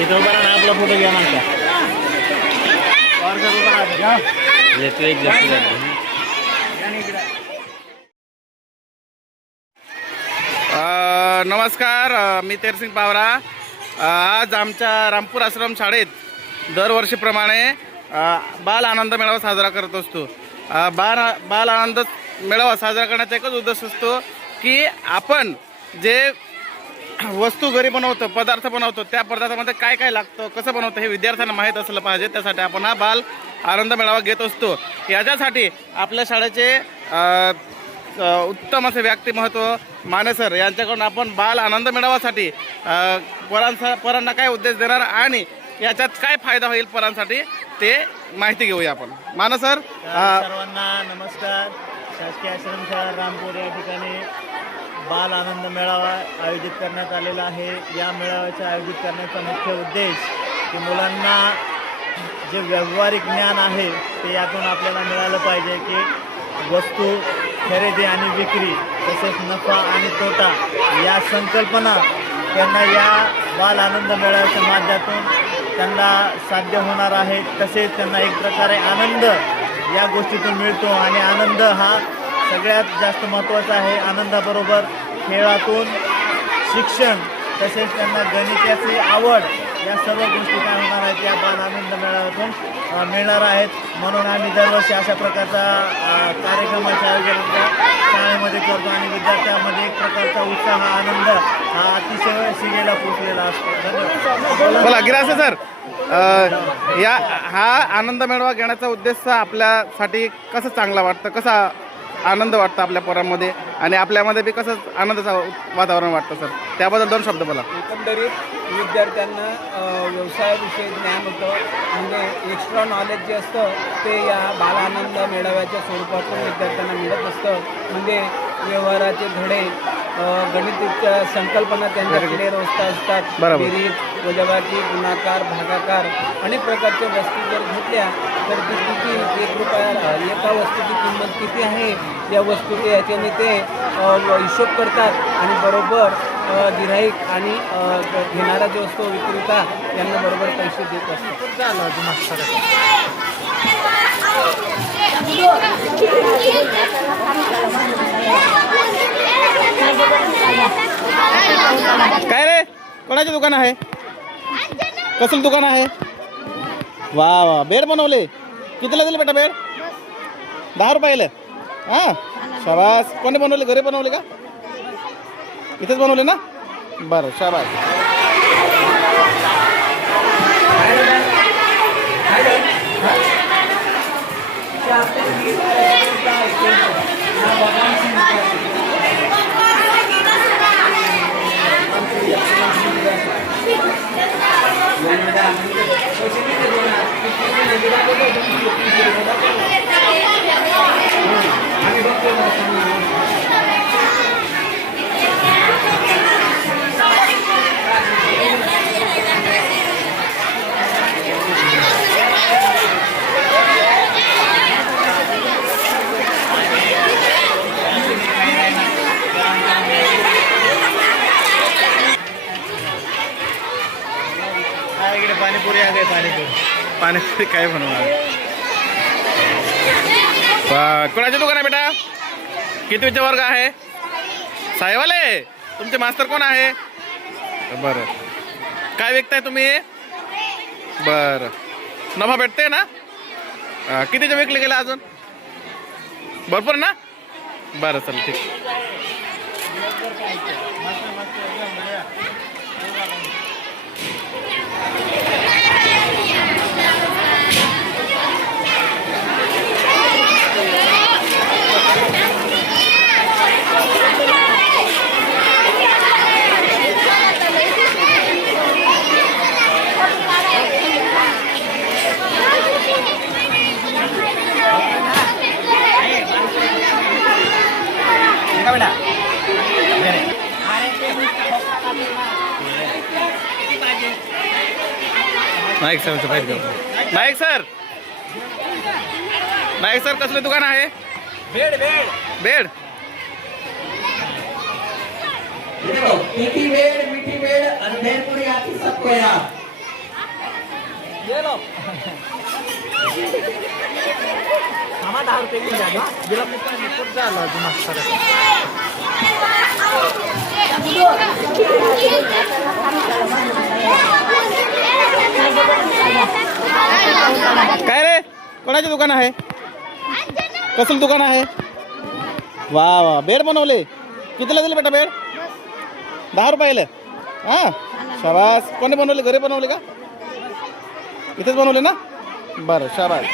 इथं उभा राहा, आपला फोटो घ्या ना. येतो एक जास्त झालं. नमस्कार, मी तेरसिंग पावरा. आज आमच्या रामपूर आश्रम शाळेत दरवर्षीप्रमाणे बाल आनंद मेळावा साजरा करत असतो. बाल आनंद मेळावा साजरा करण्याचा एकच उद्देश असतो की आपण जे वस्तू घरी बनवतो, पदार्थ बनवतो, त्या पदार्थामध्ये काय काय लागतं, कसं बनवतं हे विद्यार्थ्यांना माहीत असलं पाहिजे. त्यासाठी आपण हा बाल आनंद मेळावा घेत असतो. याच्यासाठी आपल्या शाळेचे उत्तम असे व्यक्तिमत्व माने सर यांच्याकडून आपण बाल आनंद मेळाव्यासाठी पोरांना काय उद्देश देणार आणि याच्यात काय फायदा होईल पोरांसाठी ते माहिती घेऊया आपण. माने सर, सर्वांना नमस्कार. शासकीय आश्रम शाळा रामपूर या ठिकाणी बाल आनंद मेळावा आयोजित करण्यात आलेला आहे. या मेळाव्याचे आयोजित करण्याचा मुख्य उद्देश की मुलांना जे व्यावहारिक ज्ञान आहे ते यातून आपल्याला मिळालं पाहिजे की वस्तू खरेदी आणि विक्री तसेच नफा आणि तोटा या संकल्पना त्यांना या बाल आनंद मेळाव्याच्या माध्यमातून त्यांना साध्य होणार आहे. तसेच त्यांना एक प्रकारे आनंद या गोष्टीतून मिळतो आणि आनंद हा सगळ्यात जास्त महत्त्वाचा आहे. आनंदाबरोबर खेळातून शिक्षण तसेच त्यांना गणिताची आवड या सर्व गोष्टी काय होणार आहेत या बाल आनंद मेळाव्यातून मिळणार आहेत. म्हणून आम्ही दरवर्षी अशा प्रकारचा कार्यक्रमाचे आयोजन शाळेमध्ये करतो आणि विद्यार्थ्यांमध्ये एक प्रकारचा उत्साह आनंद हा अतिशय शिगेला पोचलेला असतो. धन्यवाद. बोला गिरासे सर, हा आनंद मेळावा घेण्याचा उद्देश आपल्यासाठी कसं चांगला वाटतं, कसा आनंद वाटतं आपल्या पोरांमध्ये आणि आपल्यामध्ये बी कसं आनंदाचं वातावरण वाटतं सर, त्याबद्दल 2 शब्द बोला. एकंदरीत विद्यार्थ्यांना व्यवसायाविषयी ज्ञान होतं. म्हणजे एक्स्ट्रा नॉलेज जे असतं ते या बाल आनंद मेळाव्याच्या स्वरूपातून विद्यार्थ्यांना मिळत असतं. म्हणजे व्यवहाराचे धडे, गणिताच्या संकल्पना त्यांच्याकडे रोजता असतात. बेरीज, वजाबाकी, गुणाकार, भागाकार अनेक प्रकारच्या वस्तू जर घेतल्या तर ती किती, 1 रुपया एका वस्तूची किंमत किती आहे या वस्तूचे याच्याने ते हिशोब करतात आणि बरोबर गिऱ्हाईक आणि घेणारा जो असतो विक्रेता यांना बरोबर पैसे देत असतात. काय रे, कोणाचे दुकान आहे, कसलं दुकान आहे? वा वा, बेड बनवले. कितीला दिले बेटा बेड? 10 रुपयाला. हां, शाबास. कोणी बनवले, घरी बनवले का, इथेच बनवले ना? बरं, शाबास. इकडे पाणीपुरी आहे. पाणीपुरी काय बनवणार? कोणाचे दुकान आहे बेटा? कितवीचे वर्ग आहे? साहेबाले, तुमचे मास्तर कोण आहे? बरं, काय विकताय तुम्ही? बरं, नफा भेटते ना? कितीचे विकले गेले अजून? भरपूर ना? बरं, चल ठीक. नाईक सर पाहिजे. नाईक सर, नाईक सर, कसलं दुकान आहे? Bed bed bed. मीठी बेड आणि भेळपुरी आती सबको याद. आम्हा 10 रुपये घेऊन द्या. गेला कुठं झाला अजून असं काय रे कोणाचे दुकान आहे कसलं दुकान आहे वा वा बेड बनवले कितीला दिले बेटा बेड 10 रुपयाला हां शाबास कोणी बनवले घरी बनवले का इथेच बनवले ना बरं शाबास